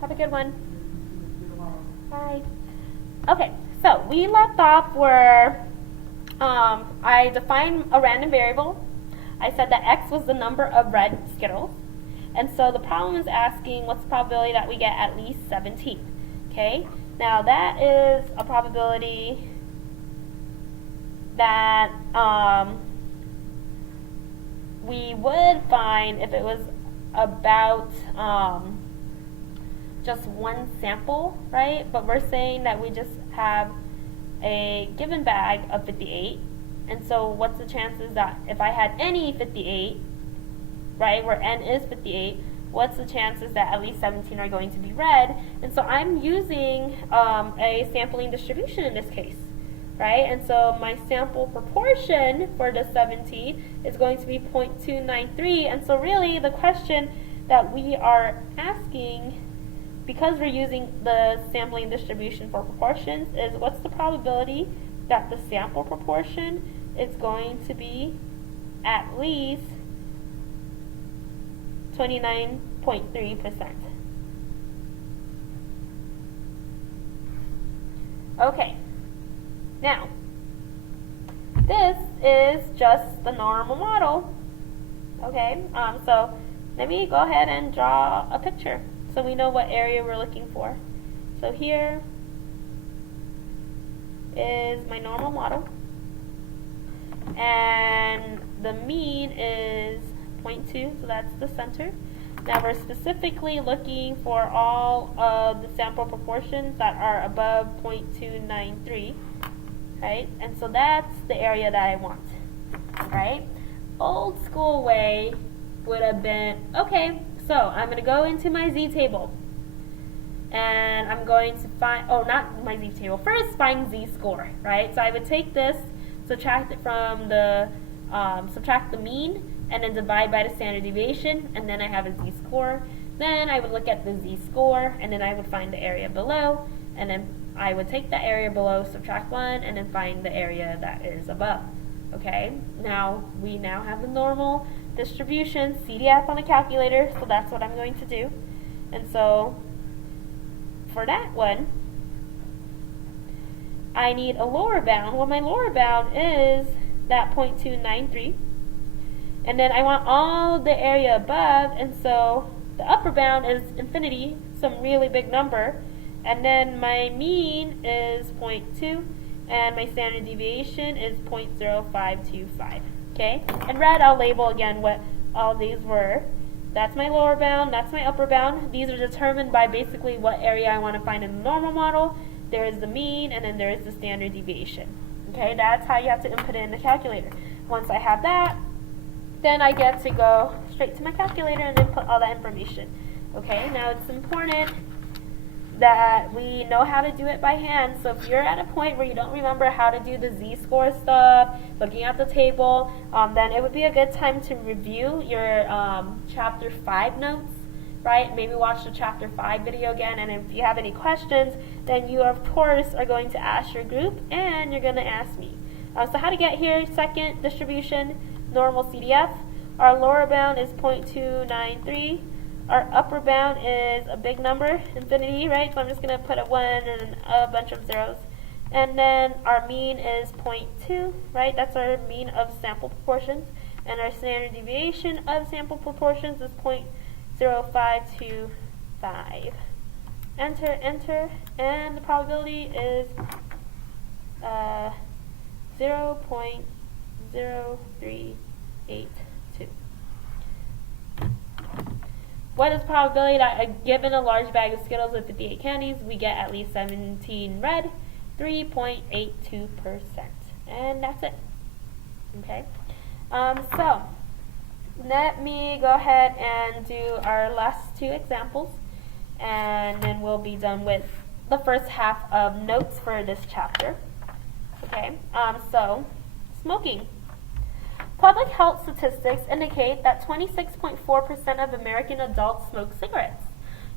Have a good one. Bye. Okay, so we left off where I defined a random variable. I said that x was the number of red Skittles. And so the problem is asking what's the probability that we get at least 17. Okay, now that is a probability that we would find if it was about just one sample, right? But we're saying that we just have a given bag of 58. And so what's the chances that if I had any 58, right, where n is 58, what's the chances that at least 17 are going to be red? And so I'm using a sampling distribution in this case, right? And so my sample proportion for the 17 is going to be 0.293. And so really the question that we are asking, because we're using the sampling distribution for proportions, is what's the probability that the sample proportion is going to be at least 29.3%. Okay, now this is just the normal model. Okay, so let me go ahead and draw a picture so we know what area we're looking for. So here is my normal model, and the mean is 0.2, so that's the center. Now we're specifically looking for all of the sample proportions that are above 0.293, right? And so that's the area that I want, right? Old school way would have been, okay, so I'm going to go into my z table, and I'm going to find, oh, not my z table, first find z score, right? So I would take this, subtract it from the, subtract the mean, and then divide by the standard deviation, and then I have a z score. Then I would look at the z score, and then I would find the area below, and then I would take that area below, subtract 1, and then find the area that is above. Okay, now we now have the normal distribution, CDF on a calculator, so that's what I'm going to do. And so for that one, I need a lower bound. Well, my lower bound is that 0.293. And then I want all the area above, and so the upper bound is infinity, some really big number. And then my mean is 0.2, and my standard deviation is 0.0525. Okay? In red, I'll label again what all these were. That's my lower bound, that's my upper bound. These are determined by basically what area I want to find in the normal model. There is the mean, and then there is the standard deviation. Okay? That's how you have to input it in the calculator. Once I have that, then I get to go straight to my calculator and input all that information. Okay, now it's important that we know how to do it by hand. So if you're at a point where you don't remember how to do the z-score stuff, looking at the table, then it would be a good time to review your chapter 5 notes, right? Maybe watch the chapter 5 video again, and if you have any questions, then you of course are going to ask your group, and you're going to ask me. So how to get here, second distribution, normal CDF. Our lower bound is 0.293. Our upper bound is a big number, infinity, right? So I'm just going to put a 1 and a bunch of zeros. And then our mean is 0.2, right? That's our mean of sample proportions. And our standard deviation of sample proportions is 0.0525. Enter, enter, and the probability is 0.0382. What is the probability that given a large bag of Skittles with 58 candies, we get at least 17 red? 3.82%. And that's it. Okay. So let me go ahead and do our last two examples, and then we'll be done with the first half of notes for this chapter. Okay. So smoking. Public health statistics indicate that 26.4% of American adults smoke cigarettes.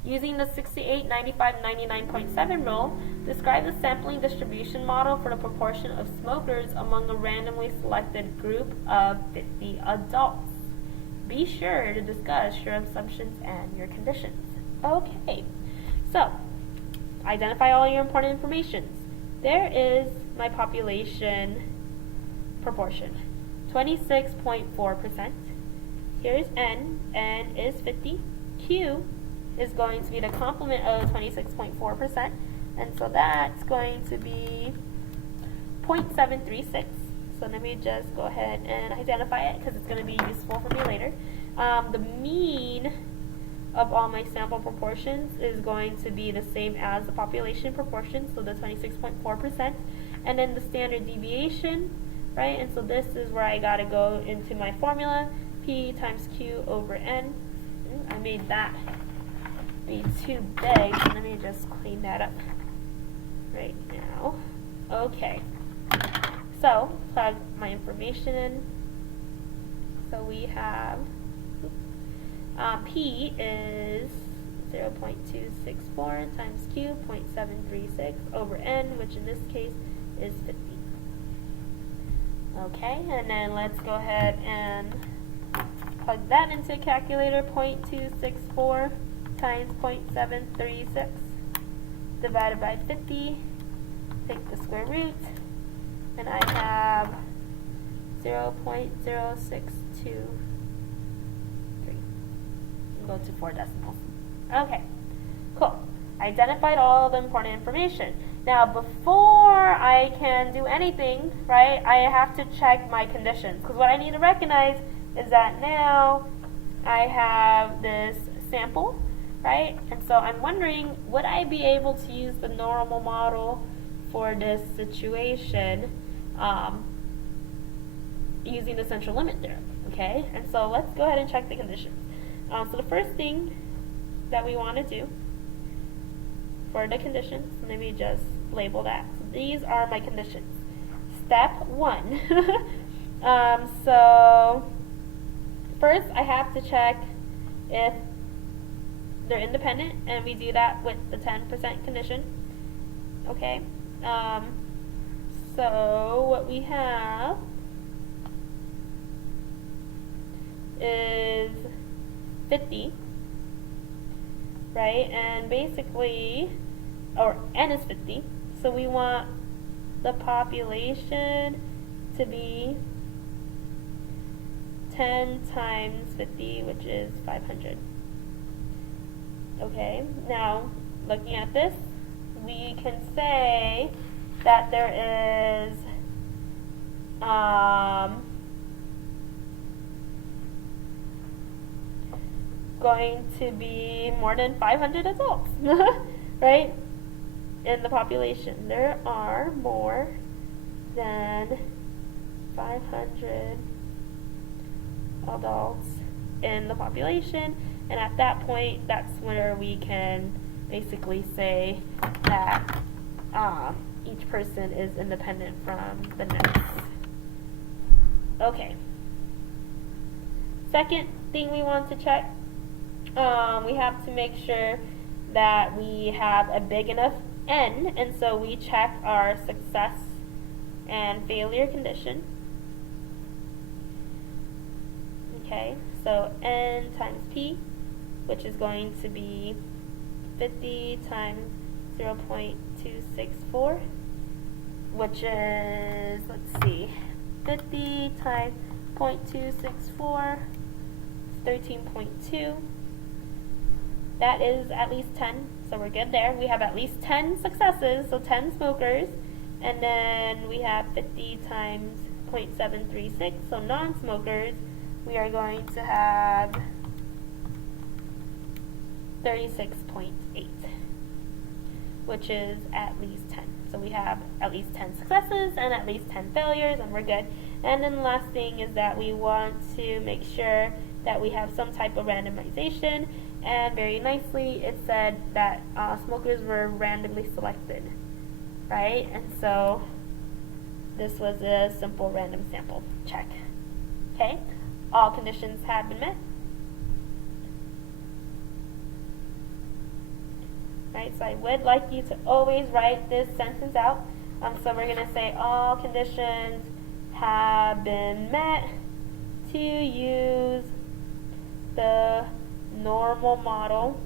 Using the 68, 95, 99.7 rule, describe the sampling distribution model for the proportion of smokers among a randomly selected group of 50 adults. Be sure to discuss your assumptions and your conditions. Okay, So, identify all your important information. There is my population proportion, 26.4%. Here's N is 50. Q is going to be the complement of 26.4%, and so that's going to be 0.736. So let me just go ahead and identify it because it's going to be useful for me later. The mean of all my sample proportions is going to be the same as the population proportion, so the 26.4%, and then the standard deviation, right? And so this is where I got to go into my formula, P times Q over N. I made that be too big, so let me just clean that up right now. Okay, so plug my information in. So we have P is 0.264 times Q, 0.736 over N, which in this case is 50. Okay, and then let's go ahead and plug that into a calculator. 0.264 times 0.736 divided by 50. Take the square root, and I have 0.0623. Go to 4 decimals. Okay, cool. Identified all the important information. Now, before I can do anything, right, I have to check my conditions. Because what I need to recognize is that now I have this sample, right? And so I'm wondering, would I be able to use the normal model for this situation using the central limit theorem, okay? And so let's go ahead and check the conditions. So the first thing that we want to do for the conditions, let me just label that. So these are my conditions. Step 1. So first I have to check if they're independent, and we do that with the 10% condition. Okay. So what we have is 50, right? And basically, or N is 50, so we want the population to be 10 times 50, which is 500. Okay, now looking at this, we can say that there is going to be more than 500 adults, right? In the population, there are more than 500 adults in the population, and at that point, that's where we can basically say that each person is independent from the next. Okay. Second thing we want to check, we have to make sure that we have a big enough N, and so we check our success and failure condition. Okay, so N times P, which is going to be 50 times 0.264, which is, let's see, 50 times 0.264 is 13.2. That is at least 10, so we're good there. We have at least 10 successes, so 10 smokers, and then we have 50 times 0.736, so non-smokers. We are going to have 36.8, which is at least 10. So we have at least 10 successes and at least 10 failures, and we're good. And then the last thing is that we want to make sure that we have some type of randomization, and very nicely it said that smokers were randomly selected, right? And so this was a simple random sample check. Okay, all conditions have been met. Right, so I would like you to always write this sentence out. So we're going to say all conditions have been met to use the normal model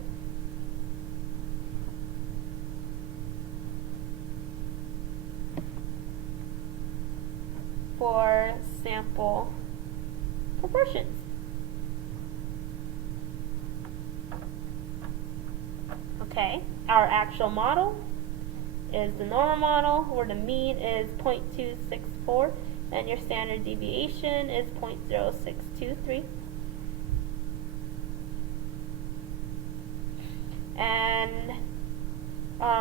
for sample proportions. Okay, our actual model is the normal model, where the mean is 0.264 and your standard deviation is 0.0623. And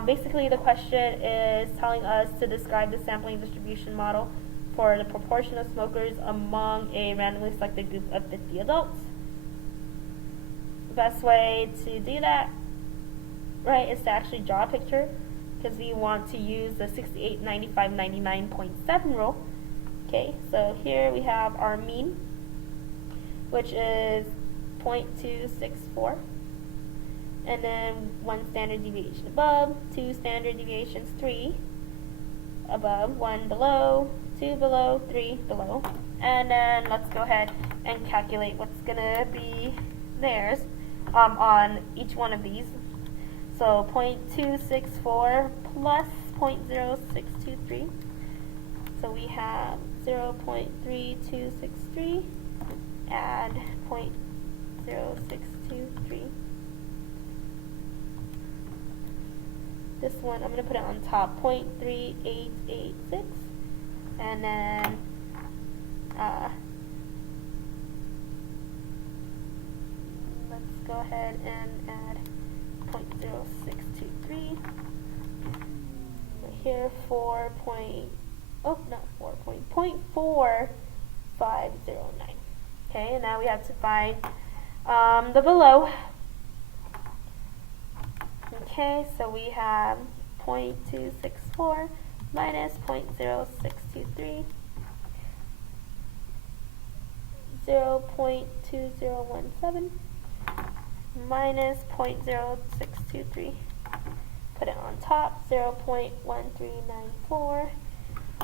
basically the question is telling us to describe the sampling distribution model for the proportion of smokers among a randomly selected group of 50 adults. The best way to do that, right, is to actually draw a picture, because we want to use the 68, 95, 99.7 rule. Okay, so here we have our mean, which is 0.264. And then 1 standard deviation above, 2 standard deviations, 3 above, 1 below, 2 below, 3 below. And then let's go ahead and calculate what's going to be theirs on each one of these. So 0.264 plus 0.0623. So we have 0.3263 add 0.0623. This one, I'm going to put it on top, 0.3886, and then let's go ahead and add 0.0623. Here 0.4509. Okay, and now we have to find the below. Okay, so we have 0.264 minus 0.0623, 0.2017 minus 0.0623. Put it on top, 0.1394,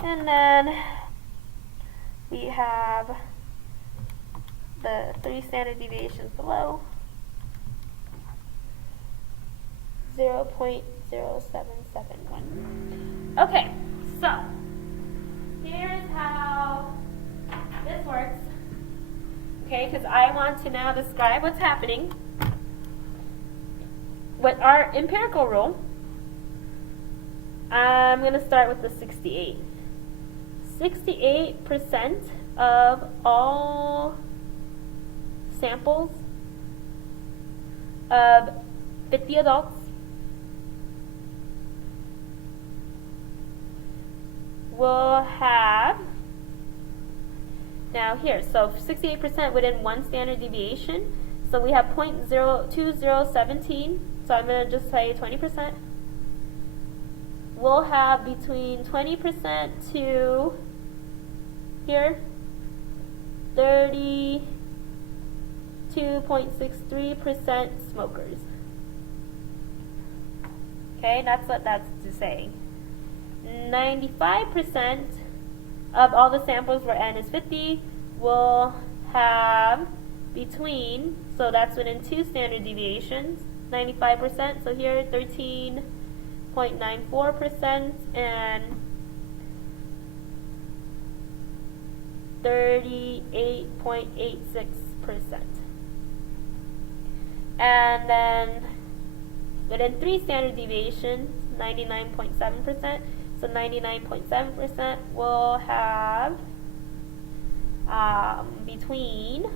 and then we have the 3 standard deviations below, 0.0771. Okay, so here's how this works. Okay, because I want to now describe what's happening with our empirical rule. I'm going to start with the 68. 68% of all samples of 50 adults will have, now here, so 68% within 1 standard deviation, so we have 0.2017, so I'm going to just say 20%. We'll have between 20% to here, 32.63% smokers. Okay, that's what that's saying. 95% of all the samples where N is 50 will have between, so that's within 2 standard deviations, 95%, so here 13.94% and 38.86%. And then within 3 standard deviations, 99.7%. So 99.7% will have between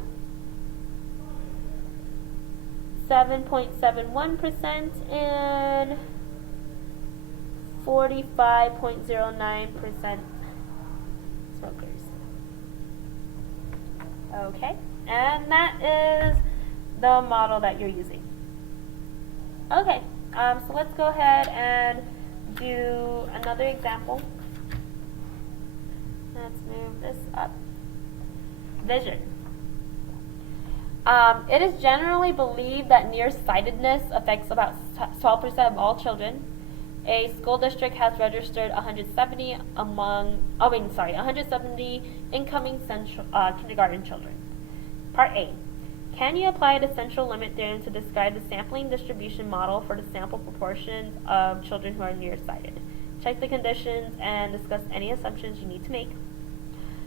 7.71% and 45.09% smokers. Okay, and that is the model that you're using. Okay, so let's go ahead and do another example. Let's move this up. Vision. It is generally believed that nearsightedness affects about 12% of all children. A school district has registered 170 incoming kindergarten children. Part A. Can you apply the central limit theorem to describe the sampling distribution model for the sample proportions of children who are nearsighted? Check the conditions and discuss any assumptions you need to make.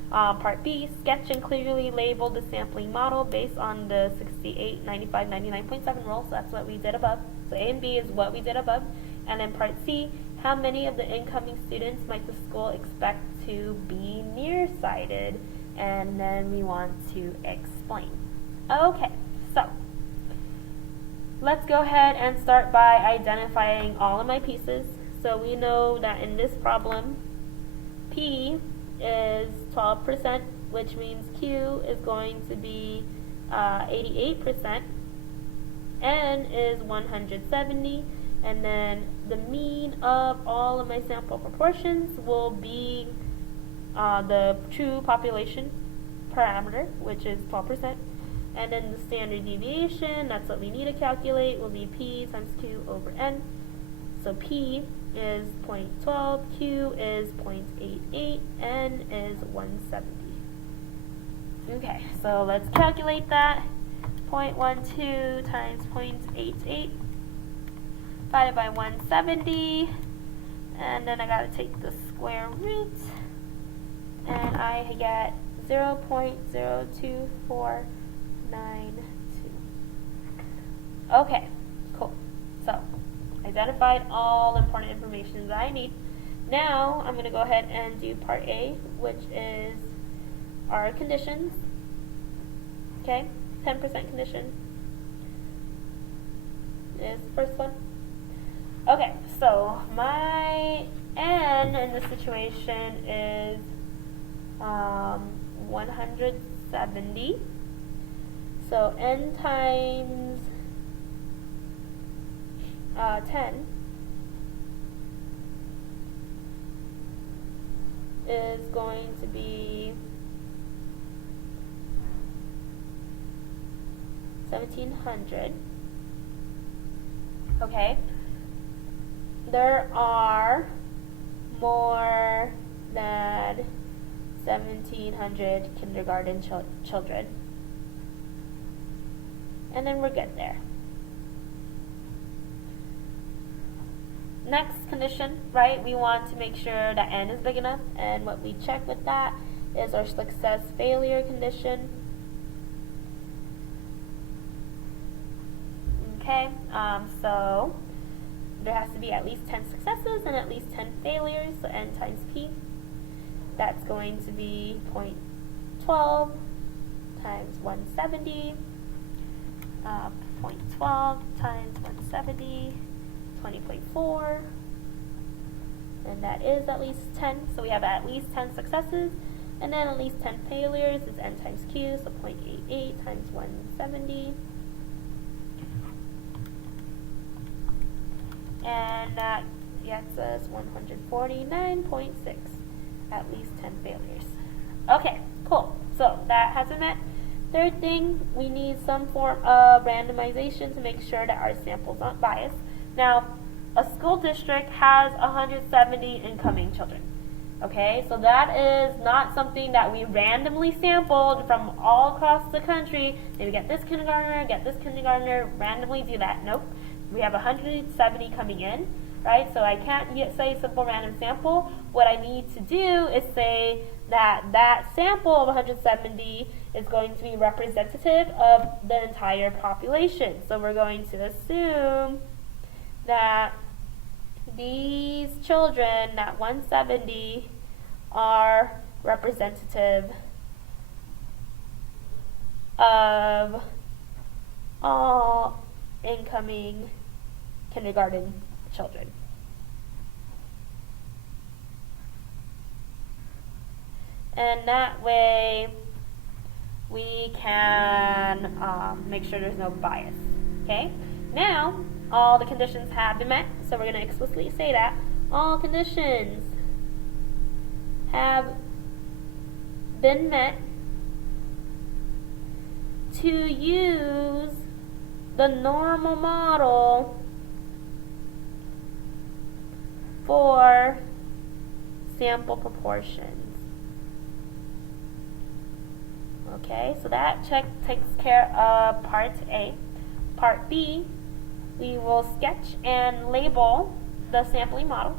Part B, sketch and clearly label the sampling model based on the 68, 95, 99.7 rule. So that's what we did above. So A and B is what we did above. And then part C, how many of the incoming students might the school expect to be nearsighted? And then we want to explain. Okay, so let's go ahead and start by identifying all of my pieces. So we know that in this problem, P is 12%, which means Q is going to be 88%, N is 170, and then the mean of all of my sample proportions will be the true population parameter, which is 12%, and then the standard deviation, that's what we need to calculate, will be P times Q over N. So P is 0.12, Q is 0.88, N is 170. Okay, so let's calculate that. 0.12 times 0.88 divided by 170, and then I gotta take the square root, and I get 0.02492. Okay, cool. So identified all important information that I need. Now I'm going to go ahead and do part A, which is our conditions. Okay, 10% condition is the first one. Okay, so my N in this situation is 170. So N times 10 is going to be 1,700. Okay. There are more than 1,700 kindergarten children. And then we're good there. Next condition, right, we want to make sure that N is big enough, and what we check with that is our success failure condition. Okay, so there has to be at least 10 successes and at least 10 failures, so N times P. That's going to be 0.12 times 170, 0.12 times 170, 20.4, and that is at least 10, so we have at least 10 successes, and then at least 10 failures is N times Q, so 0.88 times 170, and that gets us 149.6, at least 10 failures. Okay, cool, so that has been met. Third thing, we need some form of randomization to make sure that our samples aren't biased. Now, a school district has 170 incoming children. Okay, so that is not something that we randomly sampled from all across the country. Maybe get this kindergartner, randomly do that. Nope. We have 170 coming in, right? So I can't yet say simple random sample. What I need to do is say that that sample of 170 is going to be representative of the entire population. So we're going to assume that these children, that 170, are representative of all incoming kindergarten children. And that way we can make sure there's no bias. Okay? Now, all the conditions have been met, so we're going to explicitly say that all conditions have been met to use the normal model for sample proportions. Okay, so that check takes care of part A. Part B, we will sketch and label the sampling model.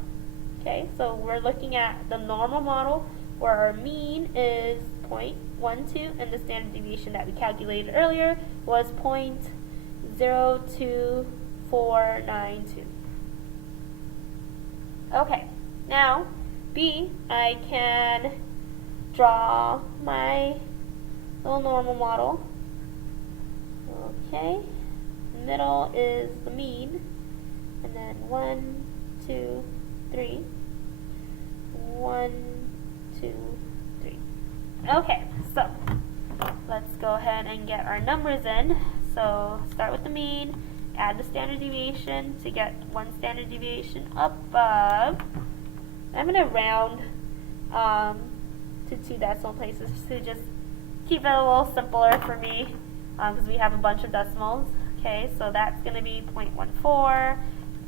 Okay, so we're looking at the normal model where our mean is 0.12 and the standard deviation that we calculated earlier was 0.02492. Okay, now B, I can draw my little normal model. Okay, middle is the mean, and then 1, 2, 3. 1, 2, 3. Okay, so let's go ahead and get our numbers in. So start with the mean, add the standard deviation to get one standard deviation above. I'm going to round to 2 decimal places to just keep it a little simpler for me because we have a bunch of decimals. Okay, so that's going to be 0.14,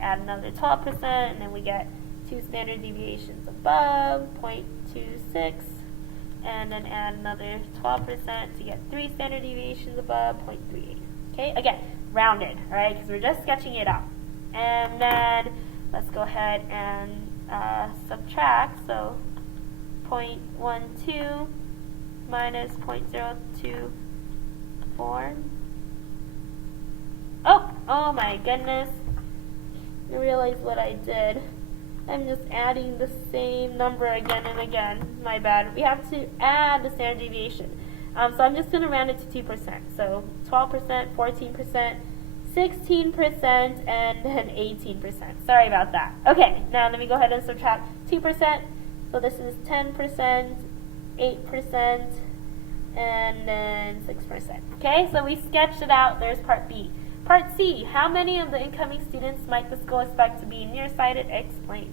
add another 12%, and then we get 2 standard deviations above, 0.26, and then add another 12% to get 3 standard deviations above, 0.38. Okay, again, rounded, right, because we're just sketching it out. And then let's go ahead and subtract, so 0.12 minus 0.024. Oh my goodness, I realized what I did. I'm just adding the same number again and again. My bad. We have to add the standard deviation. So I'm just going to round it to 2%. So 12%, 14%, 16%, and then 18%. Sorry about that. Okay, now let me go ahead and subtract 2%. So this is 10%, 8%, and then 6%. Okay, so we sketched it out. There's part B. Part C, how many of the incoming students might the school expect to be nearsighted? Explain.